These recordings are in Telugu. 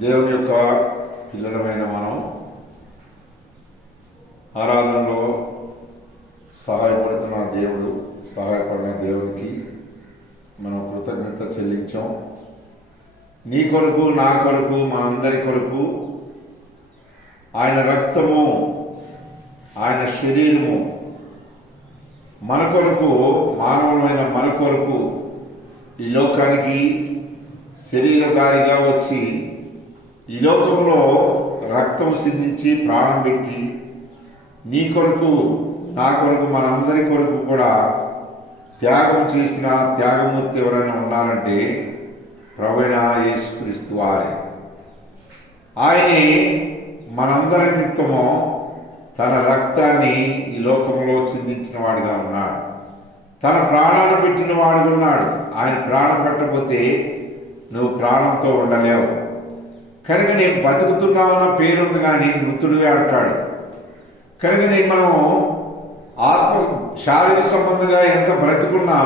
దేవుని యొక్క పిల్లలమైన మనం ఆరాధనలో సహాయపడుతున్న దేవుడు, సహాయపడిన దేవునికి మనం కృతజ్ఞత చెల్లించాం. నీ కొరకు, నా కొరకు, మనందరి కొరకు ఆయన రక్తము, ఆయన శరీరము మన కొరకు, మానవులమైన మన కొరకు ఈ లోకానికి శరీరధారిగా వచ్చి ఈ లోకంలో రక్తం సిందించి ప్రాణం పెట్టి నీ కొరకు, నా కొరకు, మనందరి కొరకు కూడా త్యాగం చేసిన త్యాగమూర్తి ఎవరైనా ఉన్నారంటే ప్రభువైన యేసుక్రీస్తు వారే. ఆయనే మనందరి నిమిత్తము తన రక్తాన్ని ఈ లోకంలో చిందించిన వాడిగా ఉన్నాడు. తన ప్రాణాలు పెట్టిన వాడిగా ఉన్నాడు. ఆయన ప్రాణం పెట్టకపోతే నువ్వు ప్రాణంతో ఉండలేవు. కనుక నేను బతుకుతున్నామన్న పేరుంది కానీ మృతుడిగా అంటాడు. కనుక నేను మనం శారీరక సంబంధంగా ఎంత బ్రతుకున్నా,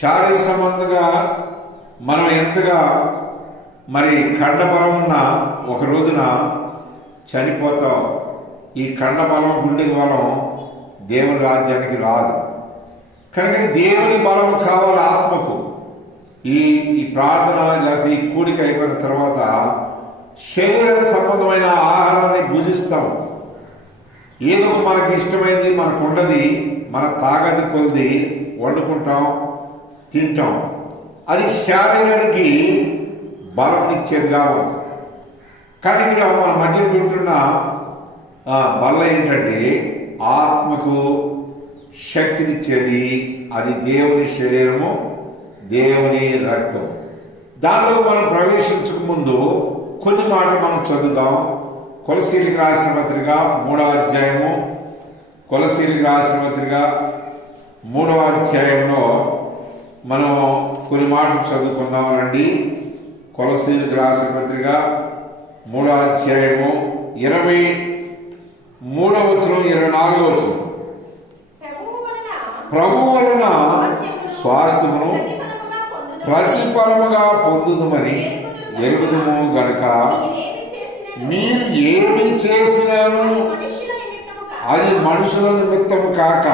శారీరక సంబంధంగా మనం ఎంతగా కండబలం ఉన్నా ఒక రోజున చనిపోతాం. ఈ కండబలం, గుండె బలం దేవుని రాజ్యానికి రాదు. కనుక దేవుని బలం కావాలి ఆత్మకు. ఈ ప్రార్థన లేకపోతే ఈ కూడిక అయిపోయిన తర్వాత శరీర సంబంధమైన ఆహారాన్ని భుజిస్తాం. ఏదో మనకి ఇష్టమైంది, మనకు ఉండది, మన తాగది కొలది వండుకుంటాం, తింటాం. అది శరీరానికి బలం ఇచ్చేది కావాలి. కానీ ఇక్కడ మన మధ్యలో పెట్టున్న బల్ల ఏంటంటే ఆత్మకు శక్తినిచ్చేది. అది దేవుని శరీరము, దేవుని రక్తం. దానిలో మనం ప్రవేశించక ముందు కొన్ని మాటలు మనం చదువుదాం. కొలసీలకు రాసిన పత్రిక 3వ అధ్యాయము, కొలసీలకు రాసిన పత్రిక 3వ అధ్యాయంలో మనం కొన్ని మాటలు చదువుకుందాం రండి. కొలసీలకు రాసిన పత్రిక 3వ అధ్యాయము 23వ వచనం, 24వ వచనం. ప్రభువు వలన స్వాస్థ్యమును ప్రతిఫలముగా పొందుదుమని ఎరుగుదుము గనుక మీరు ఏమి చేసినాను అది మనుషుల నిమిత్తము కాక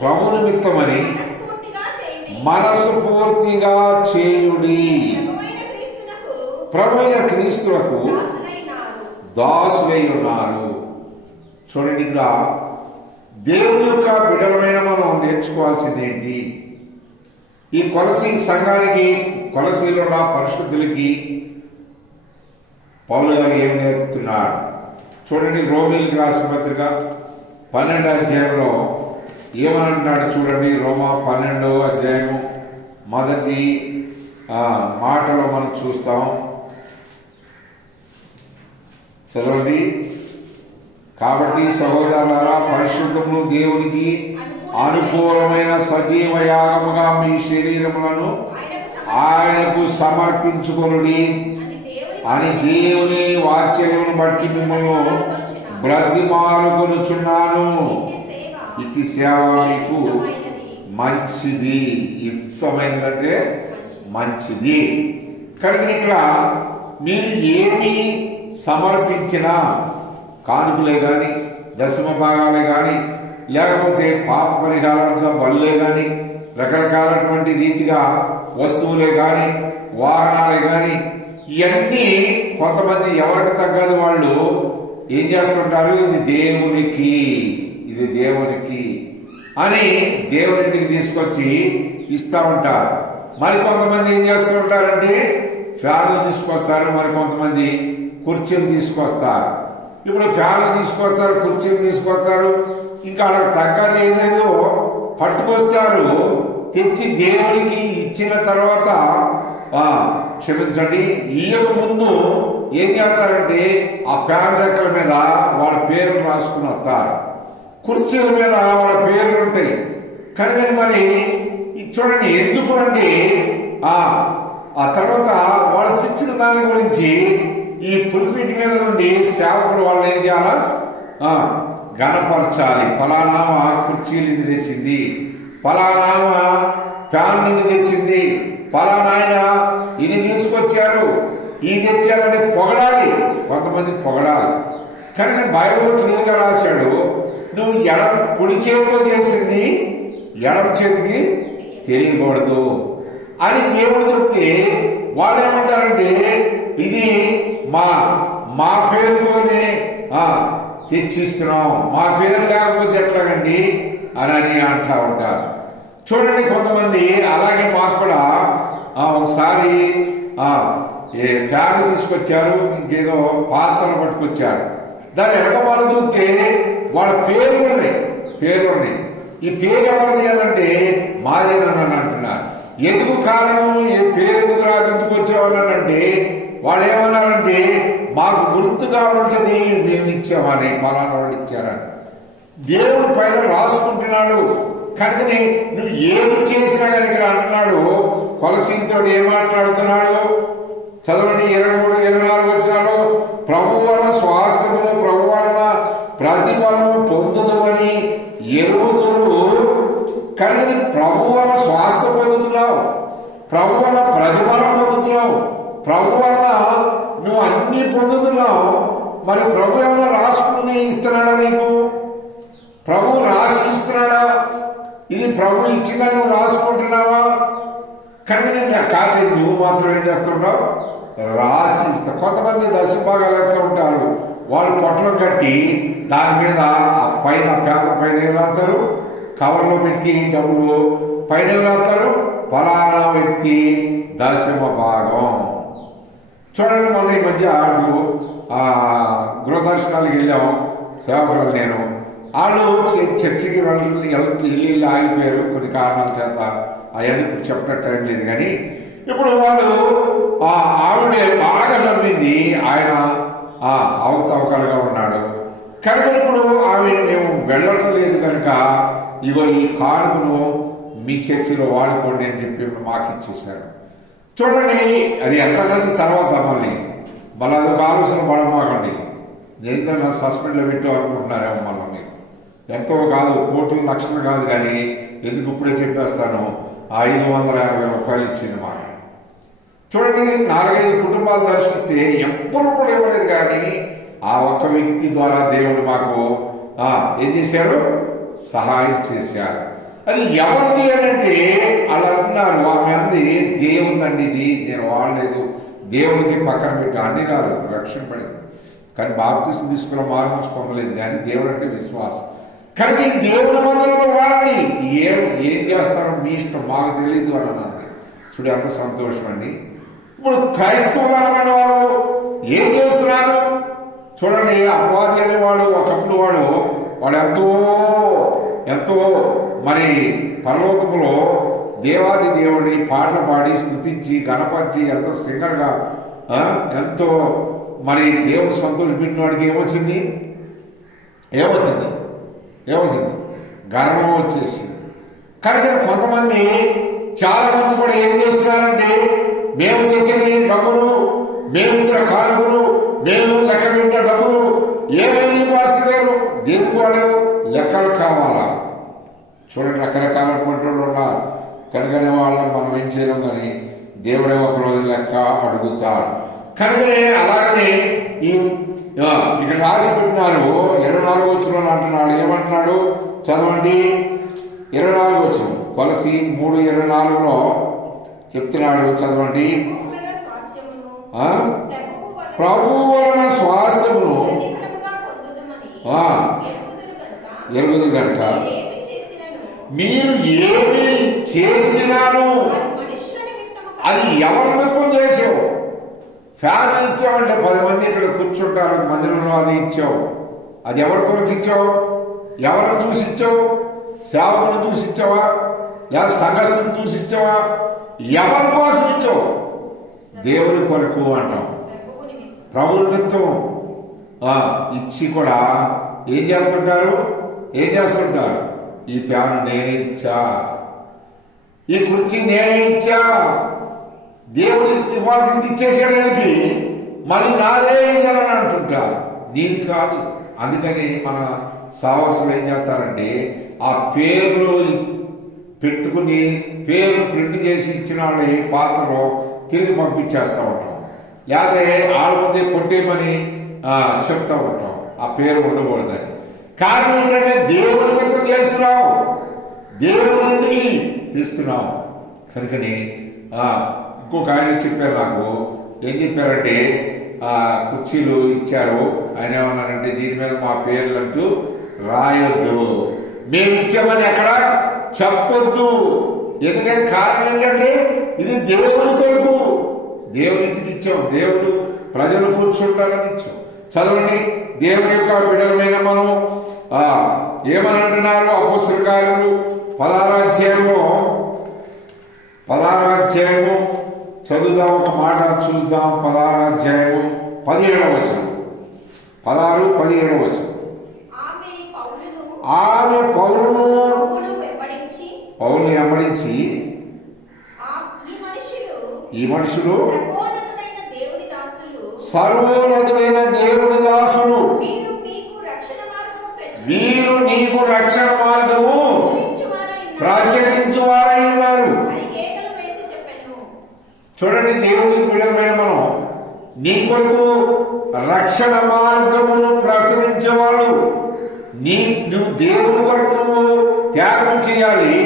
ప్రభు నిమిత్తమని మనసు పూర్తిగా చేయుడి. ప్రభువైన క్రీస్తులకు దాసులై ఉన్నారు. చూడండి, ఇక్కడ దేవుని యొక్క బిడ్డలమైన మనం నేర్చుకోవాల్సింది ఏంటి? ఈ కొలసీ సంఘానికి, కొలసీలో ఉన్న పరిశుద్ధులకి పౌలు గారు ఏం నేర్పుతున్నాడు చూడండి. రోమీలకు రాసిన పత్రిక 12వ అధ్యాయంలో ఏమనంటున్నాడు చూడండి. రోమా 12వ అధ్యాయం మొదటి మాటలో మనం చూస్తాం. చదవండి. కాబట్టి సహోదరులారా, పరిశుద్ధమును దేవునికి అనుకూలమైన సజీవ యాగముగా మీ శరీరములను ఆయనకు సమర్పించుకొనుడి అని దేవుని వాక్యమును బట్టి మిమ్మల్ని బ్రతిమాలుకొనుచున్నాను. ఇట్టి సేవ మీకు మంచిది. యుక్తమైనదంటే మంచిది. కనుక ఇక్కడ మీరు ఏమి సమర్పించినా, కానుకలే కానీ, దశమ భాగాలే కానీ, లేకపోతే పాప పరిహారార్థం బల్లే కానీ, రకరకాలటువంటి రీతిగా వస్తువులే కానీ, వాహనాలే కానీ, ఇవన్నీ కొంతమంది ఎవరికి తగ్గదు వాళ్ళు ఏం చేస్తుంటారు, ఇది దేవునికి, ఇది దేవునికి అని దేవునికి తీసుకొచ్చి ఇస్తూ ఉంటారు. మరికొంతమంది ఏం చేస్తూ ఉంటారంటే ఫ్యాన్లు తీసుకొస్తారు, మరికొంతమంది కుర్చీలు తీసుకొస్తారు. ఇప్పుడు ఫ్యాన్లు తీసుకొస్తారు, కుర్చీలు తీసుకొస్తారు, ఇంకా వాళ్ళకి తగ్గదు ఏదేదో పట్టుకొస్తారు. తెచ్చి దేవునికి ఇచ్చిన తర్వాత క్షమించండి, ఇయ్యక ముందు ఏం చేస్తారంటే ఆ ఫ్యాన్ రెక్కల మీద వాళ్ళ పేర్లు రాసుకుని వస్తారు, కుర్చీల మీద వాళ్ళ పేర్లు ఉంటాయి. కనుక మరి చూడండి, ఎందుకు అంటే ఆ తర్వాత వాళ్ళు తెచ్చిన దాని గురించి ఈ పుల్పిటి మీద నుండి సేవకుడు వాళ్ళు ఏం చేయాలా, గణపరచాలి. ఫలానామా కుర్చీలు తెచ్చింది, ఫలానామా ఫ్యాన్ నుండి తెచ్చింది, పలానా ఆయన ఇని తీసుకొచ్చారు, ఇది తెచ్చారని పొగడాలి. కొంతమంది పొగడాలి. కానీ బైబిల్ క్లియర్గా రాశాడు, నువ్వు కుడి చేతితో చేసింది ఎడమ చేతికి తెలియకూడదు అని దేవుడు చెప్తే వాళ్ళు ఏమంటారంటే ఇది మా పేరుతోనే తెచ్చిస్తున్నాం, మా పేరు లేకపోతే ఎట్లాగండి అని అంటూ ఉంటారు. చూడండి, కొంతమంది అలాగే మాకు కూడా ఒకసారి ఫ్యాన్ తీసుకొచ్చారు, ఇంకేదో పాత్రలు పట్టుకొచ్చారు. దాని వెనకమాల చూస్తే వాళ్ళ పేర్లు ఉన్నాయి. ఈ పేరు ఎవరిది అనంటే మాదేనని అంటున్నారు. ఎందుకు కారణం, ఈ పేరు ఎందుకు రాపించుకొచ్చేవాళ్ళనంటే వాళ్ళు ఏమన్నారంటే మాకు గుర్తుగా ఉంటుంది, మేము ఇచ్చామని, పలానా వాళ్ళు ఇచ్చారని. దేవుడు పైన రాసుకుంటున్నాడు. కనుకని నువ్వు ఏది చేసినా కనుక అంటున్నాడు. కొలసీతో ఏం మాట్లాడుతున్నాడు చదవండి. 23, 24 వచనాలు, ప్రభు వలన స్వాస్థ్యమును ప్రభు వలన ప్రతిఫలము పొందుదమని ఎరుగుదురు. కానీ ప్రభు వలన స్వాస్థ్యం పొందుతున్నావు, ప్రభు వలన ప్రతిఫలం పొందుతున్నావు, ప్రభు వలన నువ్వు అన్ని పొందుతున్నావు. మరి ప్రభు ఏమైనా రాసుకుని ఇస్తున్నాడా నీకు? ప్రభు రాసి ఇస్తున్నాడా? ఇది ప్రభు ఇచ్చిందని నువ్వు రాసుకుంటున్నావా? కానీ నేను కాదు, నువ్వు మాత్రం ఏం చేస్తున్నావు? రాసి ఇస్తా. కొంతమంది దశభాగాలు వెళ్తూ ఉంటారు, వాళ్ళు పొట్లం కట్టి దాని మీద ఆ పైన పేపర్ పైన ఏం రాస్తారు, కవర్లో పెట్టి డబ్బులు పైన ఏం రాస్తారు, ఫలానా వ్యక్తి దశమ భాగం. చూడండి, మన ఈ మధ్య గృహదర్శనాలకు వెళ్ళాము, సేవకులు నేను. వాళ్ళు చర్చికి వెళ్ళి ఆగిపోయారు కొన్ని కారణాల చేత. అవన్నీ ఇప్పుడు చెప్పే టైం లేదు. కానీ ఇప్పుడు వాళ్ళు ఆవిడ బాగా నమ్మింది, ఆయన అవకతవకలుగా ఉన్నాడు కనుక ఇప్పుడు ఆమె మేము వెళ్ళటం లేదు కనుక ఇగో ఈ కానుకను మీ చర్చిలో వాడుకోండి అని చెప్పి మాకు ఇచ్చేసారు. చూడండి, అది ఎంతమంది తర్వాత మళ్ళీ అదొక ఆలోచన పడమాకండి. నేను సస్పెండ్లో పెట్టు అనుకుంటున్నారేమో మళ్ళీ మీరు. ఎంతో కాదు, కోట్లు లక్షలు కాదు, కానీ ఎందుకు ఇప్పుడే చెప్పేస్తాను, 550 రూపాయలు ఇచ్చింది మాట. చూడండి, 4-5 కుటుంబాలు దర్శిస్తే ఎప్పుడు కూడా ఇవ్వలేదు, కానీ ఆ ఒక్క వ్యక్తి ద్వారా దేవుడు మాకు ఏం చేశారు, సహాయం చేశారు. అది ఎవరిది అనంటే వాళ్ళు అంటున్నారు, ఆమె అంది దేవుందండి, ఇది నేను వాడలేదు, దేవునికి పక్కన పెట్టి అన్ని కాదు రక్షణ పడింది, కానీ బాప్తిసం తీసుకున్న మార్మల్స్ పొందలేదు, కానీ దేవుడు అంటే విశ్వాసం. కానీ దేవుడి మందిరంలో వాడండి, ఏం చేస్తారో మీ ఇష్టం, మాకు తెలియదు అని అన్నది. చూడు ఎంత సంతోషం అండి. ఇప్పుడు క్రైస్తవులు అనమైన వారు ఏం చేస్తున్నారు చూడండి. అపవాది అనేవాడు ఒకప్పుడు వాడు ఎంతో మరి పరలోకములో దేవాది దేవుడిని పాటలు పాడి స్తుతించి గణపరిచి ఎంతో సింగర్గా ఎంతో మరి దేవుడు సంతోషపెట్టిన వాడికి ఏమొచ్చింది గర్వం వచ్చేసింది. కనుక కొంతమంది చాలా మంది కూడా ఏం చేస్తున్నారంటే మేము తెచ్చిన డబ్బులు, మేము ఇచ్చిన కానుకలు, మేము లెక్క పెట్టిన డబ్బులు ఏమైనా పాస్తున్నారు, దేనికి వాడు లెక్కలు కావాలా? చూడండి, రకరకాలటువంటి వాళ్ళు ఉన్నారు. కనుకనే వాళ్ళని మనం ఏం చేయలేం, కానీ దేవుడే ఒకరోజు లెక్క అడుగుతాడు. కనుకనే అలాగనే ఇక్కడ రాసి పెట్టినారు 24వ వచనం అంటున్నాడు. ఏమంటున్నాడు చదవండి, 24వ వచనం, కొలసి 3:24లో చెప్తున్నాడు, చదవండి. ప్రభువు వలన స్వాస్థ్యమును ఎరుగుదు కనుక మీరు ఏమి చేసినాను అది ఎవరి నిమిత్తం చేసావు. ఫ్యాన్ ఇచ్చావంటే 10 మంది ఇక్కడ కూర్చుంటారు మందిరంలో అని ఇచ్చావు, అది ఎవరి కొరకు ఇచ్చావు? ఎవరిని చూసి ఇచ్చావు? సేవకుని చూసి ఇచ్చావా, లేదా సంఘస్థుని చూసి ఇచ్చావా? ఎవరి కోసం ఇచ్చావు? దేవుని కొరకు అంటాం, ప్రభు నిమిత్తం ఇచ్చి కూడా ఏం చేస్తుంటారు? ఈ ఫ్యాన్ నేనే ఇచ్చా, ఈ కుర్చీ నేనే ఇచ్చా, దేవుడు ఇవ్వాల్సింది ఇచ్చేసేయడానికి మళ్ళీ నాదే ఇదని అంటుంటారు. నీది కాదు. అందుకని మన సావాసులు ఏం చేస్తారంటే ఆ పేర్లు పెట్టుకుని పేరు ప్రింట్ చేసి ఇచ్చిన వాళ్ళని పాత్రలో తిరిగి పంపించేస్తూ ఉంటాం, లేకపోతే వాళ్ళ ముందే కొట్టేయమని చెప్తూ ఉంటాం ఆ పేరు ఉండకూడదని. కారణం ఏంటంటే దేవుని మిత్రం చేస్తున్నావు, దేవుని నుండి తీస్తున్నావు. కనుకని ఇంకొక ఆయన చెప్పారు నాకు, ఏం చెప్పారంటే కుర్చీలు ఇచ్చారు, ఆయన ఏమన్నారంటే దీని మీద మా పేర్లంటూ రాయొద్దు, మేము ఇచ్చామని ఎక్కడ చెప్పొద్దు. ఎందుకని కారణం ఏంటంటే ఇది దేవుని కొరకు, దేవుని ఇంటికి ఇచ్చాం, దేవుడు ప్రజలు కూర్చుంటారని ఇచ్చాం. చదవండి, దేవుని యొక్క బిడ్డలమైన మనం ఏమని అంటున్నారు అపోస్తలుల కార్యములు 16వ అధ్యాయము చదువుదాం, ఒక మాట చూద్దాం. 16వ అధ్యాయము 17వ వచనం, 16-17 వచనం. ఆమె పౌలును వెంబడించి ఈ మనుషులు సర్వోన్నతుడైన దేవుని దాసులు, వీరు నీకు రక్షణ మార్గము ప్రచురించువారై ఉన్నారు. చూడండి, దేవుని బిడ్డలమైన మనం నీ కొరకు రక్షణ మార్గమును ప్రచురించేవాడు. నువ్వు దేవుని కొరకు నువ్వు త్యాగం చేయాలి.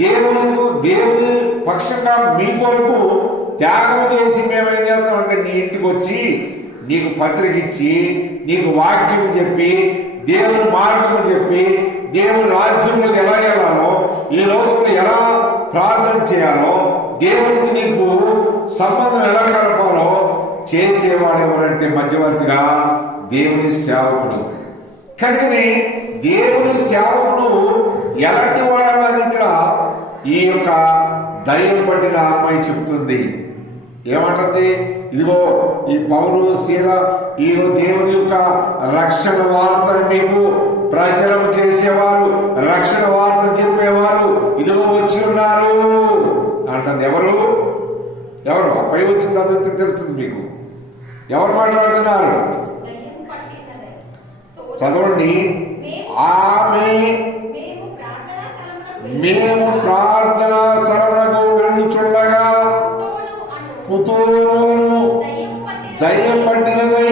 దేవుని పక్షంగా మీ కొరకు త్యాగం చేసి మేమేం చేస్తామంటే నీ ఇంటికి వచ్చి నీకు పత్రిక ఇచ్చి నీకు వాక్యం చెప్పి దేవుని మార్గము చెప్పి దేవుని రాజ్యంలోకి ఎలా వెళ్ళాలో, ఈ లోకంలో ఎలా ప్రార్థన చేయాలో, దేవునికి నీకు సంబంధం ఎలా కలపాలో చేసేవాడు ఎవరంటే మధ్యవర్తిగా దేవుని సేవకుడు. కానీ దేవుని సేవకుడు ఎలాంటి వాడన్నది ఇక్కడ ఈ యొక్క దయ్యం పట్టిన అమ్మాయి చెప్తుంది. ఏమంటుంది? ఇదిగో ఈ పౌలు శీల ఈరోజు దేవుని యొక్క రక్షణ వార్తను మీకు ప్రచారం చేసేవారు, రక్షణ వార్త చెప్పేవారు ఇదిగో వచ్చి ఉన్నారు అంటుంది. ఎవరు ఆ పై వచ్చిన తర్వాత తెలుస్తుంది మీకు ఎవరు మాట్లాడుతున్నారు. చదవండి, ఆమె మేము ప్రార్థనా స్థలమునకు వెళ్ళుచుండగా పుతూరును దయ్యం పట్టినదై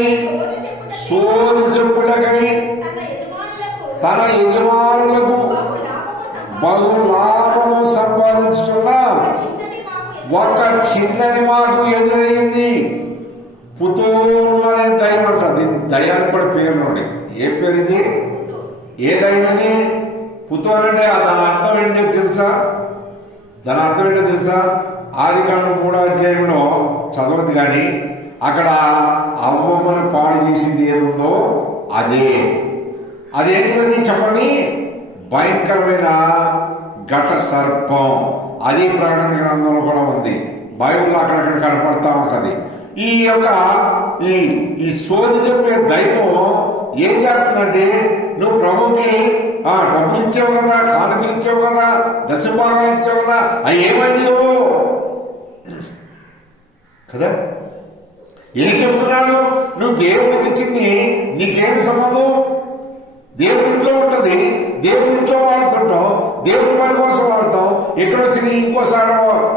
సోది చెప్పులకై తన యజమానులకు బహు లాభము సంపాదించుచున్న ఒక చిన్నది మాకు ఎదురైంది. పుతూరు అనే దయ్యం అంట. దీని దయ్యానికి కూడా పేర్లు ఉన్నాయి. ఏ పేరు ఇది? ఏ దయ్యం ఇది? పుతూరు అంటే దాని అర్థం ఏంటో తెలుసా? ఆదికాండం 3వ అధ్యాయంలో చదవద్దు, కానీ అక్కడ అవ్వమ్మను పాడు చేసింది ఏదుందో అదేంటిదని చెప్పండి. భయంకరమైన ఘట సర్పం. అది ప్రకటన గ్రంథంలో కూడా ఉంది, బైబిల్లో అక్కడక్కడ కనపడతా ఉంటుంది. ఈ యొక్క ఈ సోది చెప్పే దైవం ఏం చేస్తుందంటే, నువ్వు ప్రభుకి డబ్బులు ఇచ్చావు కదా, కానుకలు ఇచ్చావు కదా, దశభాగాలు ఇచ్చావు కదా, అవి ఏమైందో కదా. ఏం చెప్తున్నాడు? నువ్వు దేవుడికి ఇచ్చింది నీకేం సంబంధం? దేవుడింట్లో ఉంటుంది, దేవుడింట్లో వాడుతుంటాం, దేవుడి పని కోసం వాడతాం. ఎక్కడొచ్చి ఇంకోసారి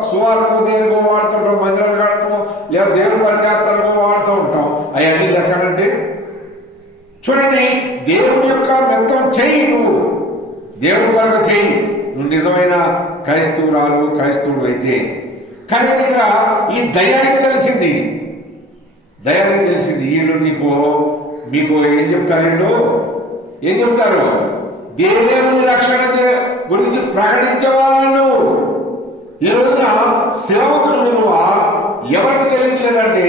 సువార్తకు దేనికో వాడుతుంటాం, మందిరాలు కడతాం, లేదా దేవుడి పని చేస్తానికో వాడుతూ ఉంటాం. అవన్నీ లెక్కనంటే చూడండి, దేవుడి యొక్క మెత్తం చెయ్యి, నువ్వు దేవుడి వరకు చెయ్యి. నువ్వు నిజమైన క్రైస్తవుడు అయితే. కానీ ఇక్కడ ఈ దయ్యానికి తెలిసింది వీళ్ళు మీకు ఏం చెప్తారు? దేవుని రక్షణ గురించి ప్రకటించే వాళ్ళు. ఈ రోజున సేవకుల విలువ ఎవరికి తెలియట్లేదంటే,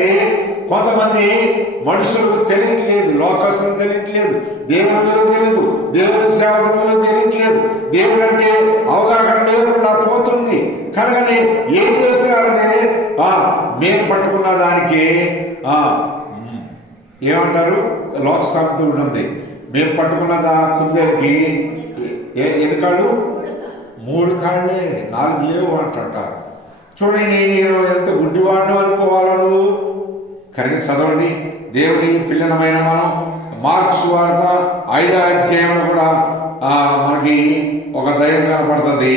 కొంతమంది మనుషులకు తెలియట్లేదు, లోకస్తులకు తెలియట్లేదు, దేవుని విలువ తెలియదు, దేవుని సేవకుల విలువ తెలియట్లేదు, దేవుడు అంటే అవగాహన లేకుండా పోతుంది. కనుకని ఏం చేస్తున్నారని మేము పట్టుకున్న దానికి ఏమంటారు? లోక సామెత ఉంది, మేము పట్టుకున్నదా కుందేలకి ఎన్ని కాళ్ళు? 3 కాళ్ళే, 4 లేవు అంటారు. చూడండి, నేను ఎంత గుడ్డివాడినో అనుకోవాలా నువ్వు? కనుక చదవండి, దేవుని పిల్లలమైన మనం మార్క్స్ వార్త 5వ అధ్యాయంలో కూడా మనకి ఒక దయ్యం కనపడుతుంది.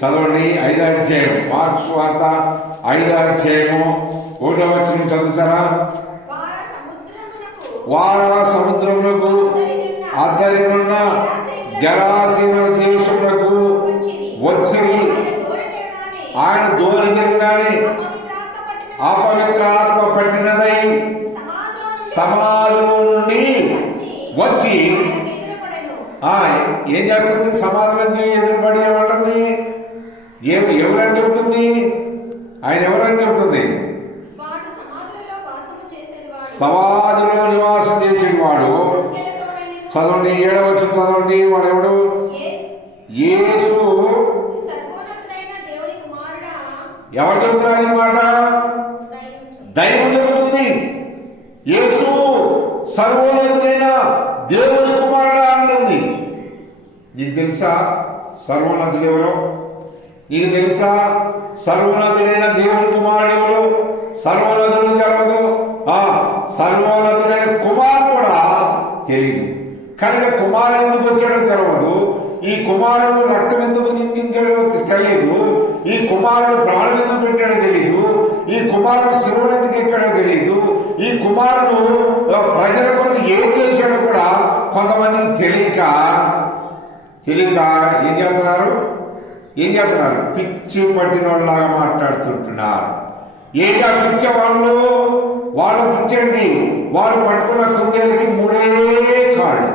చదవండి 5వ అధ్యాయం, మార్కు సువార్త 5వ అధ్యాయము 1వ వచనం చదువుతారా? వార సముద్రములకు అద్దరినున్న జరాసీన దేశములకు వచ్చి ఆయన దోణి తిరగానే అపవిత్రాత్మ పట్టినదై సమాధిలో నుండి వచ్చి ఏం చేస్తుంది? సమాధి నుంచి ఎదురుపడి ఏమంటుంది? ఎవరని చెబుతుంది? ఆయన ఎవరని చెబుతుంది? సమాధిలో నివాసం చేసేవాడు. చదవండి 7వ వచనం చదవండి. వాడు ఎవడు? యేసు. ఎవరు చెబుతున్నారు ఈ మాట? దైవం చెబుతుంది. యేసు సర్వోన్నతుడైన దేవుని కుమారుడు అంటుంది. నీకు తెలుసా సర్వోన్నతుడు ఎవరో? నీకు తెలుసా సర్వోన్నతుడైన దేవుని కుమారుడు ఎవరు? సర్వోన్నతుడు తెలవదు, సర్వోన్నతుడైన కుమారుడు కూడా తెలియదు. కనుక కుమారుడు ఎందుకు వచ్చాడో తెలవదు. ఈ కుమారుడు రక్తం ఎందుకు చిందించాడో తెలియదు. ఈ కుమారుడు ప్రాణం ఎందుకు పెట్టాడో తెలియదు. ఈ కుమారుడు శివుడు ఎందుకు ఎక్కాడో తెలియదు. ఈ కుమారుడు ప్రజల కొరకు ఏం చేశాడో కూడా కొంతమందికి తెలియక ఏం చేస్తున్నారు? పిచ్చి పట్టిన వాళ్ళలాగా మాట్లాడుతుంటున్నారు. ఏంటా పిచ్చే వాళ్ళు పిచ్చండి. వాళ్ళు పట్టుకున్న కుందేలకి 3 కాళ్ళు.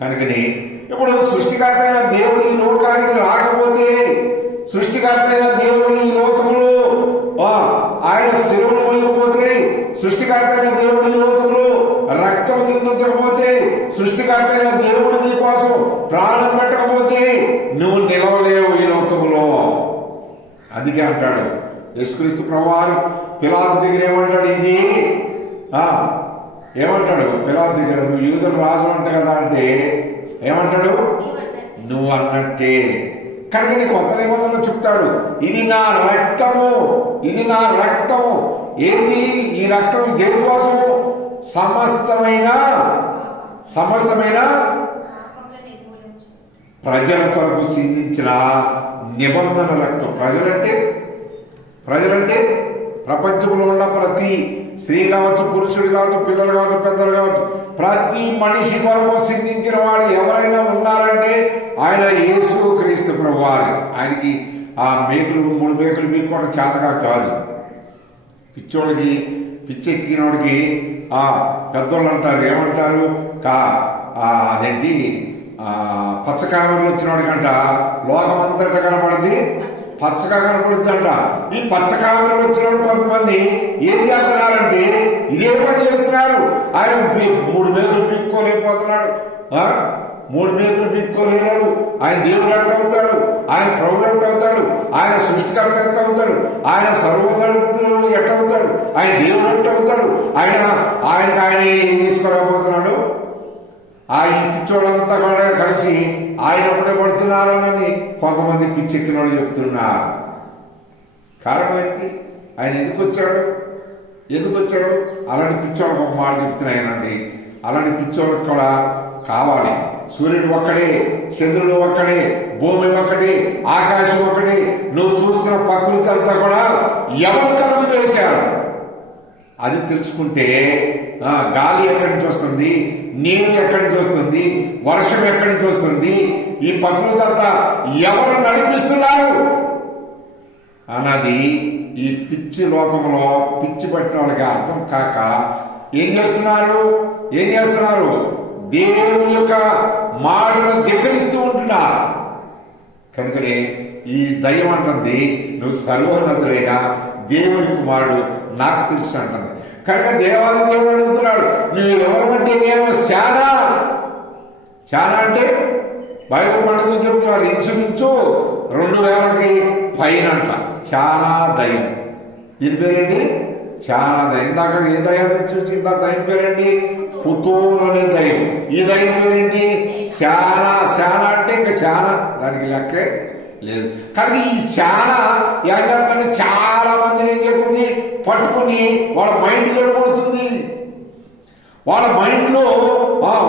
కనుకని ఇప్పుడు సృష్టికర్త అయిన దేవుడు ఈ లోకానికి రాకపోతే, సృష్టికర్త అయిన దేవుడు ఈ లోకములు ఆయన శిలువను మోయకపోతే, సృష్టికర్త అయిన దేవుడు ఈ లోకములు రక్తం చిందించకపోతే, సృష్టికర్త అయిన దేవుడు నీ కోసం ప్రాణం పెట్టకపోతే నువ్వు నిలవలేవు ఈ లోకములో. అందుకే అంటాడు యేసుక్రీస్తు ప్రభువారు పిలాతు దగ్గర ఏమంటాడు? ఇది ఏమంటాడు పిలాతు దగ్గర? నువ్వు యూదుల రాజు అంట కదా అంటే ఏమంటాడు? నువ్వు అన్నట్టే. కనుక నీ కొత్త నిబంధనలు చెప్తాడు, ఇది నా రక్తము, ఇది నా రక్తము. ఏంటి ఈ రక్తం? దేనికోసము? సమస్తమైన ప్రజల కొరకు సిందించిన నిబంధన రక్తం. ప్రజలంటే ప్రపంచంలో ఉన్న ప్రతి స్త్రీ కావచ్చు, పురుషుడు కావచ్చు, పిల్లలు కావచ్చు, పెద్దలు కావచ్చు, ప్రతి మనిషి కొరకు సిందించిన వాడు ఎవరైనా ఉన్నారంటే ఆయన యేసు క్రీస్తు ప్రభువారు. ఆయనకి ఆ మేకులు 3 మేకులు మీకు కూడా చేతగా కాదు. పిచ్చోడికి పిచ్చెక్కినోడికి పెద్దోళ్ళు అంటారు, ఏమంటారు? అదేంటి పచ్చకామలు వచ్చినోడికంట లోకమంతటా కనపడింది పచ్చగా కనపడుద్ది అంట. ఈ పచ్చకామలు వచ్చినోడు కొంతమంది ఏం చేస్తున్నారంటే ఇదే పని చేస్తున్నారు. ఆయన 3 మేకులు పీక్కోలేకపోతున్నాడు. 3 మేకులు పీక్కోలేనాడు. ఆయన దేవుడు ఎట్ట అవుతాడు? ఆయన ప్రభు ఎట్ట అవుతాడు? ఆయన సృష్టికర్త ఎట్ట అవుతాడు? ఆయన సర్వోన్నతుడు ఎట్ట అవుతాడు? ఆయన దేవుడు ఎట్ట అవుతాడు? ఆయన ఏం తీసుకోలేకపోతున్నాడు. ఈ పిచ్చోళ్ళంతా కూడా కలిసి ఆయన ఒకటే పడుతున్నారని కొంతమంది పిచ్చెక్కిన వాళ్ళు చెప్తున్నారు. కారణం ఏంటి? ఆయన ఎందుకు వచ్చాడు? అలాంటి పిచ్చోళ్ళకి ఒక మాట చెప్తున్నాయనండి. అలాంటి పిచ్చోళ్ళకి కూడా కావాలి. సూర్యుడు ఒక్కడే, చంద్రుడు ఒక్కడే, భూమి ఒక్కటే, ఆకాశం ఒకటే. నువ్వు చూస్తున్న ప్రకృతి అంతా కూడా ఎవరు కలుగు చేశారు అది తెలుసుకుంటే గాలి ఎక్కడి నుంచి వస్తుంది, నీరు ఎక్కడి నుంచి వస్తుంది, వర్షం ఎక్కడి నుంచి వస్తుంది, ఈ ప్రకృతి అంతా ఎవరు నడిపిస్తున్నారు అన్నది ఈ పిచ్చి లోకంలో పిచ్చి పట్టిన వాళ్ళకి అర్థం కాక ఏం చేస్తున్నారు? దేవుని యొక్క మాటను ధిక్కరిస్తూ ఉంటున్నారు. కనుకనే ఈ దయ్యం అంటుంది, నువ్వు సర్వోన్నతుడైన దేవుని కుమారుడు నాకు తెలుసు అంటుంది. కనుక దేవాది దేవుడు అడుగుతున్నాడు, నువ్వు ఎవరు బట్టి? నేను చాలా అంటే బైబిల్ పండితులు చెబుతున్నారు ఇంచుమించు 2000కి పైన అంట. చాలా దయ్యం. దీని పేరేంటి? చాలా దయ్యం. ఇందాక ఏ దయ్యం చూసి ఇంత దయ్యం పేరేంటి? పుతూరు అనే దయ్యం. ఈ దయ్యం పేరేంటి? చాలా అంటే ఇంకా చాలా, దానికి లెక్కే లేదు. కానీ ఈ చాలా ఎలాగంటే చాలా మందిని ఏం చేస్తుంది? పట్టుకుని వాళ్ళ మైండ్ చెడగొడుతుంది. వాళ్ళ మైండ్లో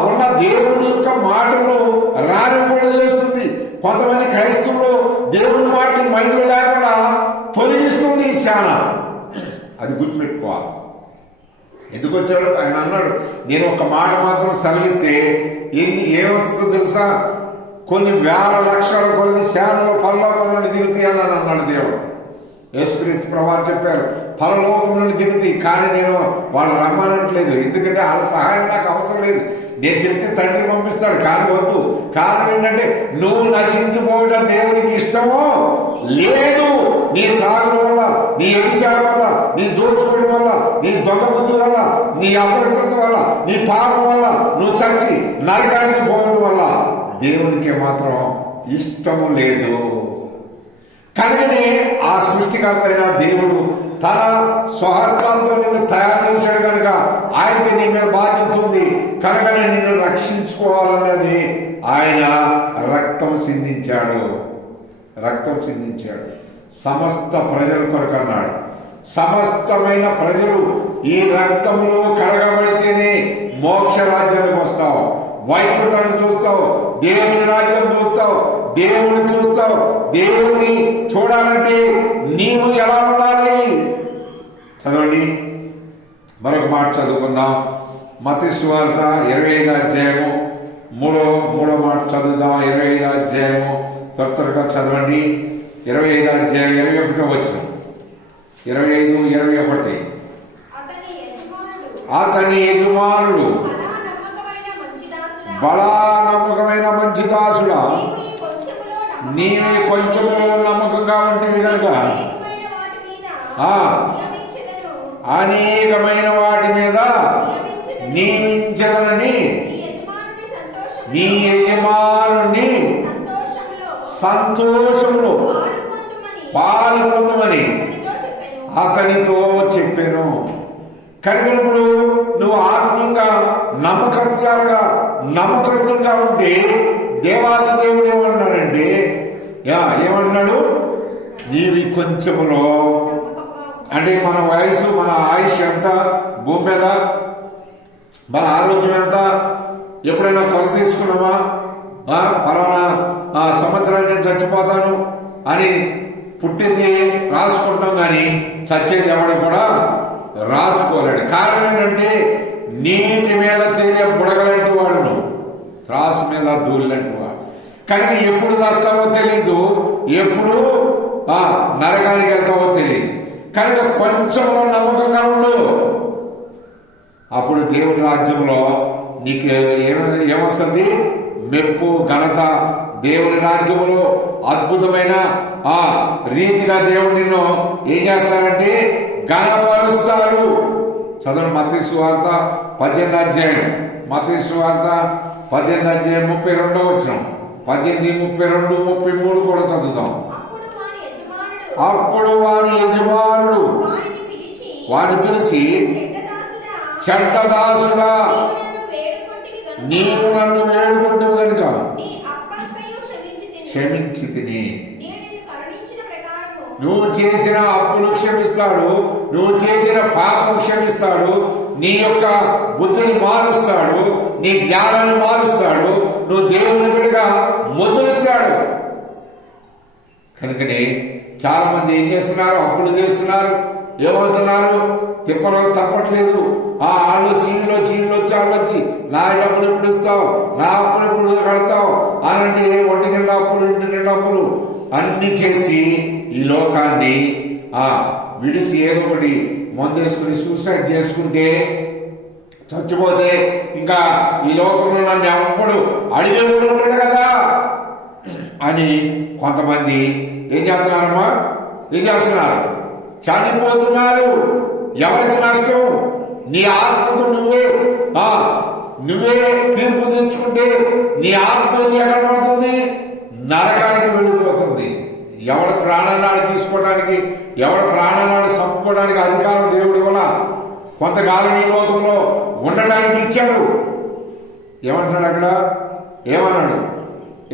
ఉన్న దేవుని యొక్క మాటలు రానివ్వకుండా చేస్తుంది. కొంతమంది క్రైస్తవులు దేవుని మాటని మైండ్లో లేకుండా తొలగిస్తుంది ఈ శాన. అది గుర్తుపెట్టుకోవాలి. ఎందుకు వచ్చాడు ఆయన అన్నాడు, నేను ఒక మాట మాత్రం సెలవిస్తే ఏమవుతుందో తెలుసా, కొన్ని వేల లక్షల కొద్ది శానలు పరలోకం నుండి దిగుతాయని అన్నాడు దేవుడు. యేసుక్రీస్తు ప్రభువు చెప్పారు, పరలోకం నుండి దిగుతాయి, కానీ నేను వాళ్ళు రమ్మనట్లేదు. ఎందుకంటే వాళ్ళ సహాయం నాకు అవసరం లేదు. నేను చెప్తే తండ్రి పంపిస్తాడు, కానీ వద్దు. కారణం ఏంటంటే నువ్వు నశించిపోవడం దేవునికి ఇష్టమో లేదు. నీ త్రాగుడు వల్ల, నీ వ్యభిచారం వల్ల, నీ దోచుకోవడం వల్ల, నీ దొంగ బుద్ధి వల్ల, నీ అపవిత్రత వల్ల, నీ పాపం వల్ల నువ్వు చచ్చి నరకానికి పోవడం వల్ల దేవునికి మాత్రం ఇష్టము లేదు. కనుకనే ఆ సృష్టికర్త అయిన దేవుడు తన స్వహస్తాలతో నిన్ను తయారు చేశాడు కనుక ఆయనకి నీ మీద బాధ్యత ఉంది. కనుకనే నిన్ను రక్షించుకోవాలన్నది ఆయన రక్తం సిందించాడు. సమస్త ప్రజల కొరకు అన్నాడు. సమస్తమైన ప్రజలు ఈ రక్తములో కడగబడితేనే మోక్ష రాజ్యానికి వస్తావు, వైకుంఠాన్ని చూస్తావు, దేవుని రాజ్యం చూస్తావు, దేవుని చూస్తావు. దేవుని చూడాలంటే నీవు ఎలా ఉండాలి? చదవండి, మరొక మాట చదువుకుందాం. మత్తయి సువార్త 25వ అధ్యాయము మూడో మాట చదువుదాం. 25వ అధ్యాయము త్వరగా చదవండి. 25వ అధ్యాయం 21వ వచనం. 25, 21. అతని యజమానుడు బలా నమ్మకమైన మంచి దాసుడా, నీవే కొంచెములో నమ్మకంగా ఉంటుంది కనుక అనేకమైన వాటి మీద నియమించదనని నీ యజమానుని సంతోషములో పాలు పొందమని అతనితో చెప్పాను. కనుకప్పుడు నువ్వు ఆత్మీయంగా నమ్మకస్తులుగా ఉంటే దేవాది దేవుడు ఏమన్నాడండి, ఏమన్నాడు? నీవి కొంచెములో, అంటే మన వయసు, మన ఆయుష్ ఎంత భూమి మీద, మన ఆరోగ్యం ఎంత, ఎప్పుడైనా కొల తీసుకున్నామా? ఫలానా సంవత్సరానికి నేను చచ్చిపోతాను అని పుట్టింది రాసుకుంటాం, కానీ చచ్చేది ఎవడు కూడా రాసుకోలేడు. కారణం ఏంటంటే నీటి మీద తేలియ బుడగలంటి వాడు నువ్వు, త్రాసు మీద దూళ్ళంటి వాడు. కానీ ఎప్పుడు చస్తావో తెలియదు, ఎప్పుడు నరకానికి వెళ్తావో తెలియదు. కనుక కొంచెంలో నమ్మకంగా ఉండు. అప్పుడు దేవుని రాజ్యంలో నీకు ఏమొస్తుంది? మెప్పు, ఘనత. దేవుని రాజ్యంలో అద్భుతమైన రీతిగా దేవుడు నిన్ను ఏం చేస్తారంటే ఘనపరుస్తారు. చదవండి, మత్తయి సువార్త 18వ అధ్యాయం. మత్తయి సువార్త 18వ అధ్యాయం 32వ వచనం. 18, 32, 33 కూడా చదువుతాం. అప్పుడు వాని యజమానుడు వాడిని పిలిచి, చెడ్డదాసుడా, నీవు నన్ను వేడుకుంటావు కనుక క్షమించి తిని. నువ్వు చేసిన అప్పులు క్షమిస్తాడు, నువ్వు చేసిన పాపం క్షమిస్తాడు, నీ యొక్క బుద్ధిని మారుస్తాడు, నీ జ్ఞానాన్ని మారుస్తాడు, నువ్వు దేవుని బిడ్డగా ముద్రిస్తాడు. కనుకనే చాలా మంది ఏం చేస్తున్నారు? అప్పులు చేస్తున్నారు. ఏమవుతున్నారు? తిప్పలు తప్పట్లేదు. వాళ్ళు చీళ్ళు వచ్చి నా డబ్బులు ఎప్పుడు ఇస్తావు, నా అప్పులు ఎప్పుడు కడతావు అనంటే ఒంటి నిండా అప్పులు, ఇంటి నిండా అప్పులు అన్ని చేసి ఈ లోకాన్ని విడిసి ఏదో ఒకటి మందేసుకుని సూసైడ్ చేసుకుంటే, చచ్చిపోతే ఇంకా ఈ లోకంలో నన్ను ఎప్పుడు అడిగే కూడా ఉంటాడు కదా అని కొంతమంది ఏం చేస్తున్నారమ్మా? చనిపోతున్నారు. ఎవరికి నష్టం? నీ ఆత్మకు నువ్వే తీర్పు తెచ్చుకుంటే నీ ఆత్మ ఎక్కడ పడుతుంది? నరకానికి వెళ్ళిపోతుంది. ఎవరి ప్రాణాన్ని తీసుకోవడానికి, ఎవరి ప్రాణాన్ని చంపుకోవడానికి అధికారం దేవుడి వల్ల కొంతకాలం ఈ లోకంలో ఉండటానికి ఇచ్చాడు. ఏమంటున్నాడు అక్కడ?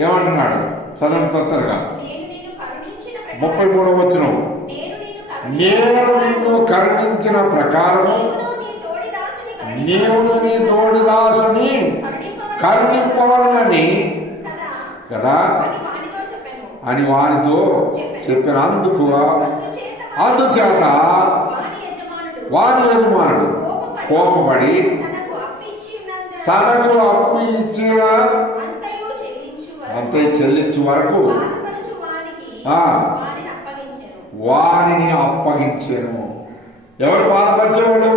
ఏమంటున్నాడు? చదవండి తొందరగా. 33వ వచనం. నేను నిన్ను కరుణించిన ప్రకారము నీవు నీ తోడి దాసుని కరుణింపవాలని కదా అని వారితో చెప్పిన అందుచేత వారి యజమానుడు కోపపడి తనకు అప్పు ఇచ్చిన అంతయు చెల్లించు వరకు వారిని అప్పగించాను. ఎవరు బాధపరిచేవాళ్ళు?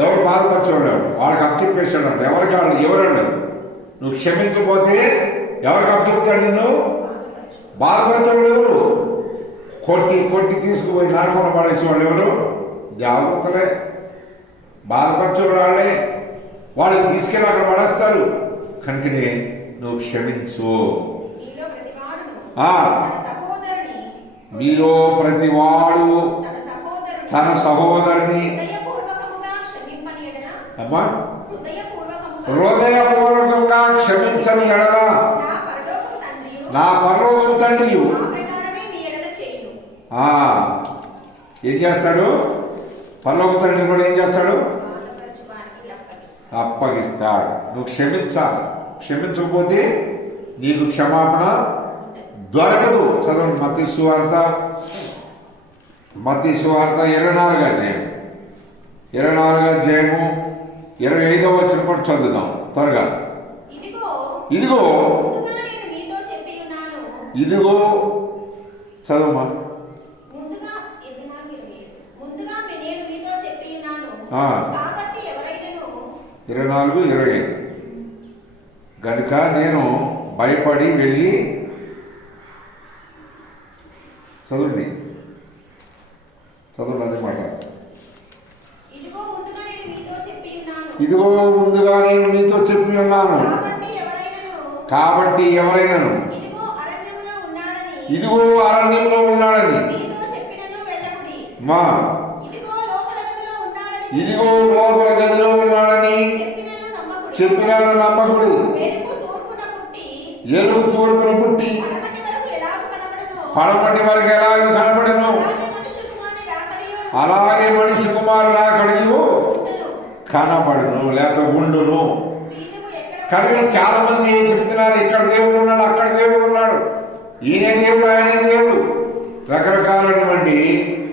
ఎవరు బాధపరిచేవాళ్ళు? వాళ్ళకి అప్పచెప్పేశాడంట. ఎవరికి వాళ్ళు? ఎవరండి? నువ్వు క్షమించకపోతే ఎవరికి అప్పచెప్తాడు? నిన్ను బాధపరిచేవాళ్ళు ఎవరు? కొట్టి తీసుకుపోయి నరకంలో పడేసేవాళ్ళు ఎవరు? దేవతలే. బాధపరిచేవాడు వాళ్ళే. వాళ్ళని తీసుకెళ్ళి అక్కడ పడేస్తారు. కనుకనే నువ్వు క్షమించు. మీలో ప్రతివాడు తన సహోదరుని అమ్మా హృదయపూర్వకంగా క్షమించని ఎడల నా పరలోకపు తండ్రి ఏం చేస్తాడు? పరలోకపు తండ్రి కూడా ఏం చేస్తాడు? అప్పగిస్తాడు. నువ్వు క్షమించాలి. క్షమించకపోతే నీకు క్షమాపణ దొరకదు. చదవండి మత్తయి సువార్త 24వ అధ్యాయం 25వ వచనం కూడా చదువుదాం త్వరగా. ఇదిగో చదవమ్మా. 24-25 గనుక నేను భయపడి వెళ్ళి చదవండి అదే మాట. ఇదిగో ముందుగా నేను మీతో చెప్పి ఉన్నాను కాబట్టి ఎవరైనాను ఇదిగో అరణ్యంలో ఉన్నాడని మా ఇదిగో లోపల గదిలో ఉన్నాడని చెప్పినాను నమ్మకుడు. ఎలుగు తూర్పున పుట్టి పడమటి వరకు ఎలాగ కనబడను అలాగే మనిషి కుమారుడు రాకడియు కనబడును లేక ఉండును. కానీ చాలా మంది ఏం చెప్తున్నారు? ఇక్కడ దేవుడు ఉన్నాడు, అక్కడ దేవుడు ఉన్నాడు, ఈయనే దేవుడు, ఆయనే దేవుడు, రకరకాలైనటువంటి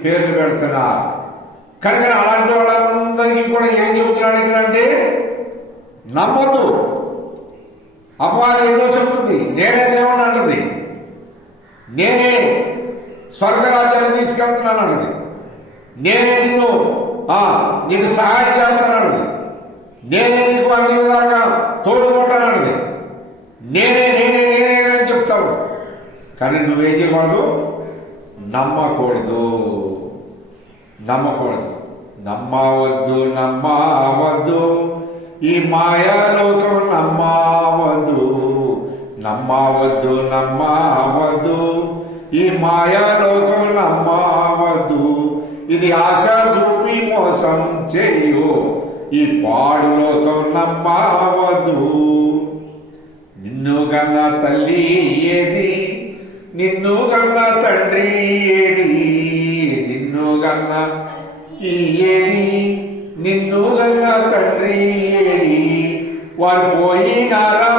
పేర్లు పెడుతున్నారు. కనుక అలాంటి వాళ్ళందరికీ కూడా ఏం చెబుతున్నాడు ఇక్కడ అంటే నమ్మద్దు. అపవాదం ఎన్నో చెప్తుంది. నేనే దేవుడు అంటది, నేనే స్వర్గరాజ్యాన్ని తీసుకెళ్తున్నాను అన్నది, నేనే నీకు సహాయం చేస్తానన్నది, నేనే నీకు అన్ని విధాలుగా తోడుకుంటానన్నది, నేనే అని చెప్తావు. కానీ నువ్వేం చేయకూడదు? నమ్మకూడదు. నమ్మవద్దు ఈ మాయాలోకం నమ్మవద్దు ఈ మాయాలోకం నమ్మవద్దు. ఇది ఆశ చూపి మోసం చేయు ఈ పాడు లోకం నమ్మవద్దు. నిన్ను గన్న తల్లి ఏది, నిన్ను గన్న తండ్రి ఏడి, నిన్ను గన్న ఏది, నిన్ను గన్న తండ్రి ఏడి, వారు పోయినారా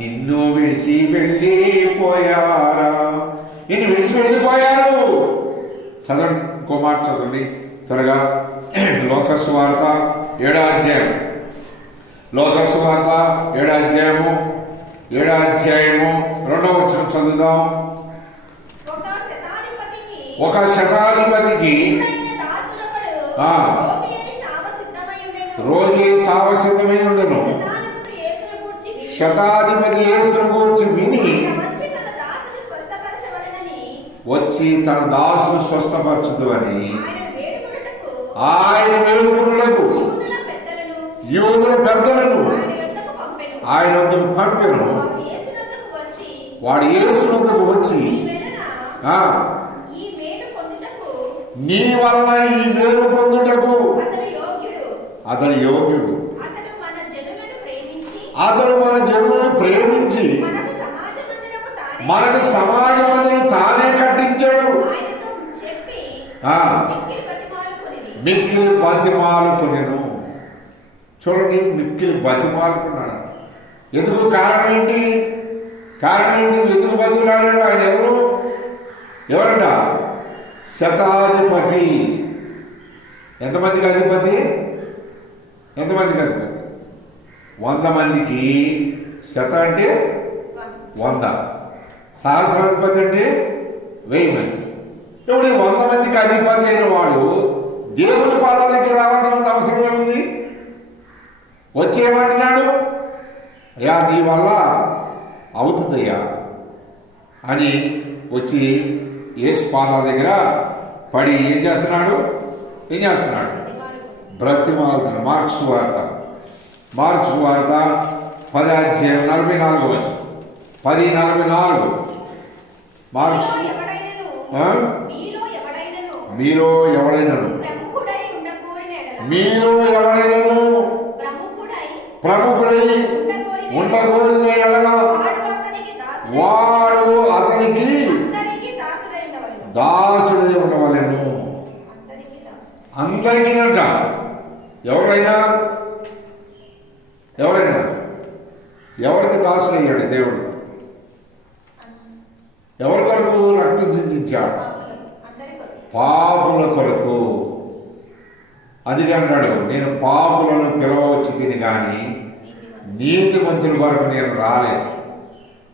నిన్ను విడిచి వెళ్ళిపోయారా? నిన్ను విడిచి వెళ్ళిపోయారు. చదవండి, ఇంకో మాట చదవండి త్వరగా. లోకసువార్త 7వ అధ్యాయం 7వ అధ్యాయము 2వ వచనం చదువుదాం. ఒక శతాధిపతికి రోగి సావసిద్ధమై ఉండను. శతాధిపతి యేసును గూర్చి విని వచ్చి తన దాసును స్వస్థపరచుదు అని ఆయన వేడుకులకు యూదుల పెద్దలను ఆయన వద్దకు పంపెను. వాడు యేసు వద్దకు వచ్చి నీ వలన ఈ మేలు పొందుటకు అతడు యోగ్యుడు, అతడు మన జనులను ప్రేమించి మనకు సమాజ మందిరం తానే కట్టించాడు. మిక్కిలి బతిమాలుకునేను. చూడండి, మిక్కిలి బతిమాలుకున్నాడు. ఎందుకు? కారణం ఏంటి? కారణం ఏంటి? ఎందుకు బతుకులాడాడు? ఆయన ఎవరంట? శతాధిపతి. ఎంతమందికి అధిపతి? 100 మందికి. శత అంటే 100, సహస్రాధిపతి అంటే 1000 మంది. ఇప్పుడు 100 మందికి అధిపతి అయిన వాడు దేవుని పాదాల దగ్గర రావాల్సినంత అవసరం ఏముంది? వచ్చేయమంటున్నాడు, అయ్యా నీ వల్ల అవుతుందయ్యా అని వచ్చి యేసు పాదాల దగ్గర పడి ఏం చేస్తున్నాడు? బ్రతిమాలుతున్నాడు. మార్క్స్ వార్త 10:44 10:44. మార్క్స్ మీలో ఎవడైనను ప్రముఖుడై ఉండగోరిన ఎడల వాడు అతనికి దాసుడై ఉండవలెను. అందరికీనంట. ఎవరికి దాసుడయ్యాడు దేవుడు? ఎవరి కొరకు రక్తం చిందించాడు? పాపుల కొరకు. అది అంటాడు, నేను పాపులను పిలవచ్చు తిని కానీ నీతిమంతుల వరకు నేను రాలేదు.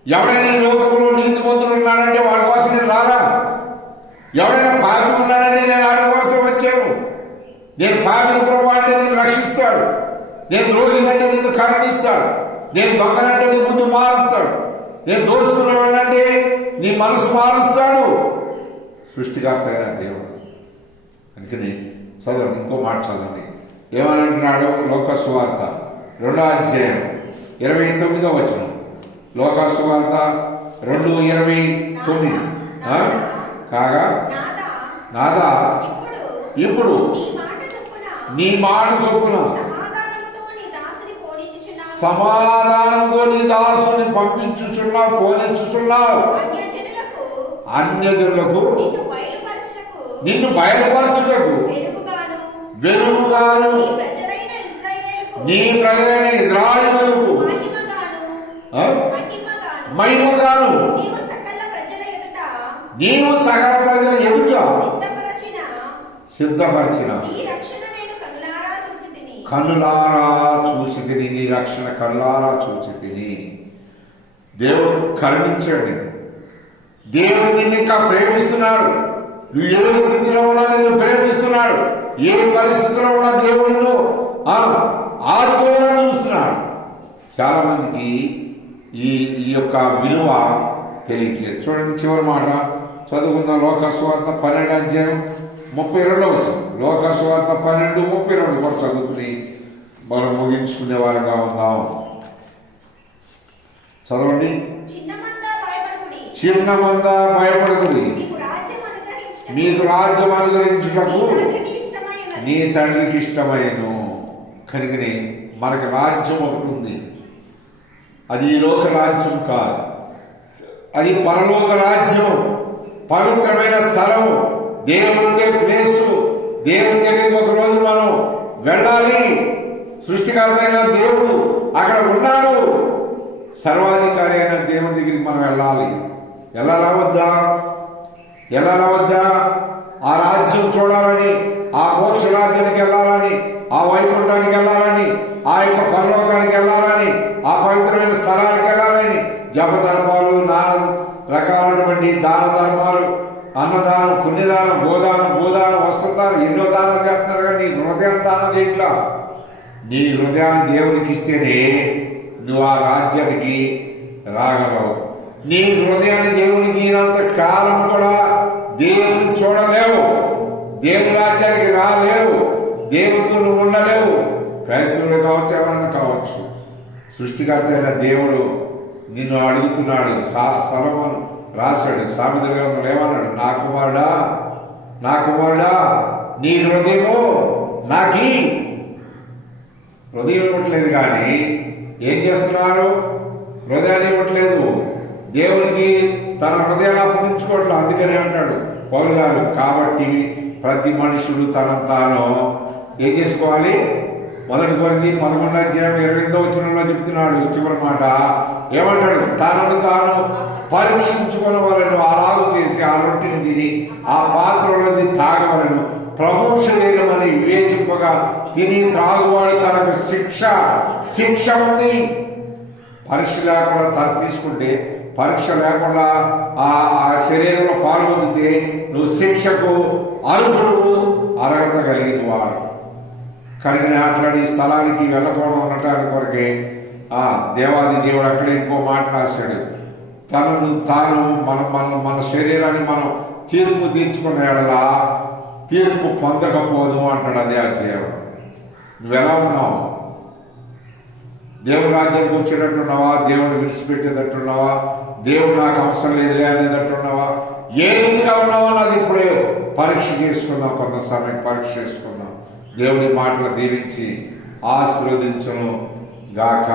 ఎవడైనా ఈ లోకంలో నీతిమంతులు ఉన్నాడంటే వాడి కోసం నేను రారా? ఎవడైనా పాపి ఉన్నాడంటే నేను ఆడి కోసం వచ్చాను. నేను పాపిని ప్రభు అంటే నేను రక్షిస్తాడు. నేను ద్రోహినంటే నిన్ను కరుణిస్తాడు. నేను దొంగనంటే నీ ముందు మారుస్తాడు. నేను దోచుకున్నానంటే నీ మనసు మారుస్తాడు. సృష్టికర్త అయిన దేవుడు. అందుకని చదవండి, ఇంకో మాట చదవండి. ఏమని అంటున్నాడు? లోకాసు వార్త 2:29. లోకాసు వార్త 2:29. కాగా నాదా ఇప్పుడు నీ మాట చొప్పున సమాధానంతో నీ దాసుని పంపించుచున్నావు, పోనించుచున్నావు. అన్యజనులకు నిన్ను బయలుపరచుటకు వెలుగుగాను నీ ప్రజలైన ఇశ్రాయేలుకు మహిమగాను నీవు సకల ప్రజల ఎదుట సిద్ధపరిచిన కన్నులారా చూచి తిని. నీ రక్షణ కన్నులారా చూచి తిని. దేవుడు కరుణించాడు. దేవుడు నిన్ను ఇంకా ప్రేమిస్తున్నాడు. నువ్వు ఏ స్థితిలో ఉన్నా నిన్ను ప్రేమిస్తున్నాడు. ఏ పరిస్థితిలో ఉన్నా దేవుడు ఆదుకోవాలని చూస్తున్నాడు. చాలా మందికి ఈ యొక్క విలువ తెలియట్లేదు. చూడండి, చివరి మాట చదువుకుందాం. లోకాసు వార్త 12:32. లోకాసు వార్త 12:32 కూడా చదువుకుని మనం ముగించుకునే వారంగా ఉందాం. చదవండి. చిన్న మంద భయపడకుడి, మీకు రాజ్యం అనుగ్రహించుటకు నీ తండ్రికి ఇష్టమైనను. కనుకనే మనకు రాజ్యం ఒకటి ఉంది. అది ఈ లోక రాజ్యం కాదు, అది పరలోక రాజ్యం. పవిత్రమైన స్థలం, దేవుడు ఉండే ప్లేసు. దేవుని దగ్గరికి ఒకరోజు మనం వెళ్ళాలి. సృష్టికర్తైన దేవుడు అక్కడ ఉన్నాడు. సర్వాధికారి అయిన దేవుని దగ్గరికి మనం వెళ్ళాలి. వెళ్ళాలా వద్దా? ఆ రాజ్యం చూడాలని, ఆ మోక్ష రాజ్యానికి వెళ్ళాలని, ఆ వైకుంఠానికి వెళ్ళాలని, ఆ యొక్క పరలోకానికి వెళ్ళాలని, ఆ పవిత్రమైన స్థలానికి వెళ్ళాలని జపధర్మాలు, నానా రకాలైనటువంటి దాన ధర్మాలు, అన్నదానం, పుణ్యదానం, గోదానం, భూదానం, వస్త్రదానం, ఎన్నో దానాలు చేస్తున్నారు. కానీ నీ హృదయం దానం చేయట్లా. నీ హృదయాన్ని దేవునికి ఇస్తేనే నువ్వు ఆ రాజ్యానికి రాగలవు. నీ హృదయాన్ని దేవునికి ఇనంత కాలం కూడా దేవుని చూడలేవు, దేవుని రాజ్యానికి రాలేవు, దేవునితో నువ్వు ఉండలేవు. క్రైస్తవులు కావచ్చు, ఎవరన్నా కావచ్చు. సృష్టికర్త అయిన దేవుడు నిన్ను అడుగుతున్నాడు. సొలొమోను రాశాడు సామెతల గ్రంథంలో ఏమన్నాడు? నా కుమారుడా నీ హృదయము నాకి. హృదయం ఇవ్వట్లేదు, కానీ ఏం చేస్తున్నారు? హృదయాన్ని ఇవ్వట్లేదు. దేవునికి తన హృదయాన్ని అప్పగించుకోవట్లేదు. అందుకనే అంటాడు పౌలు గారు, కాబట్టి ప్రతి మనుషుడు తనను తాను ఏం చేసుకోవాలి? మొదటి కొరింథీ 11:28 చెప్తున్నాడు చివరి మాట. ఏమంటాడు? తనను తాను పరీక్షించుకుని వాళ్ళను అలాగు చేసి ఆ రొట్టెని తిని ఆ పాత్రలోది తాగవలను. ప్రభు శరీరమని వివేచింపగా తిని త్రాగువాడు తనకు శిక్ష ఉంది. పరీక్ష లేకుండా తీసుకుంటే, పరీక్ష లేకుండా ఆ శరీరంలో పాల్గొందితే నువ్వు శిక్షకు అర్హత కలిగిన వాడు. కనుక అట్లాంటి స్థలానికి వెళ్ళకుండా ఉండటానికి కొరకే దేవాది దేవుడు అక్కడే ఇంకో మాట రాశాడు. తనను తాను మన శరీరాన్ని మనం తీర్పు తీర్చుకున్న ఎడలా తీర్పు పొందకపోదు అంటాడు అదే అధ్యాయం. నువ్వెలా ఉన్నావు? దేవుని రాజ్యానికి వచ్చేటట్టున్నావా? దేవుని విడిచిపెట్టేటట్టున్నావా? దేవుడు నాకు అవసరం లేదులే అనేటట్టున్నావా? ఏ రీతిగా ఉన్నావో నాది ఇప్పుడే పరీక్ష చేసుకుందాం. కొంత సమయం పరీక్ష చేసుకుందాం. దేవుని మాటలు దీవించి ఆశీర్వదించును గాక.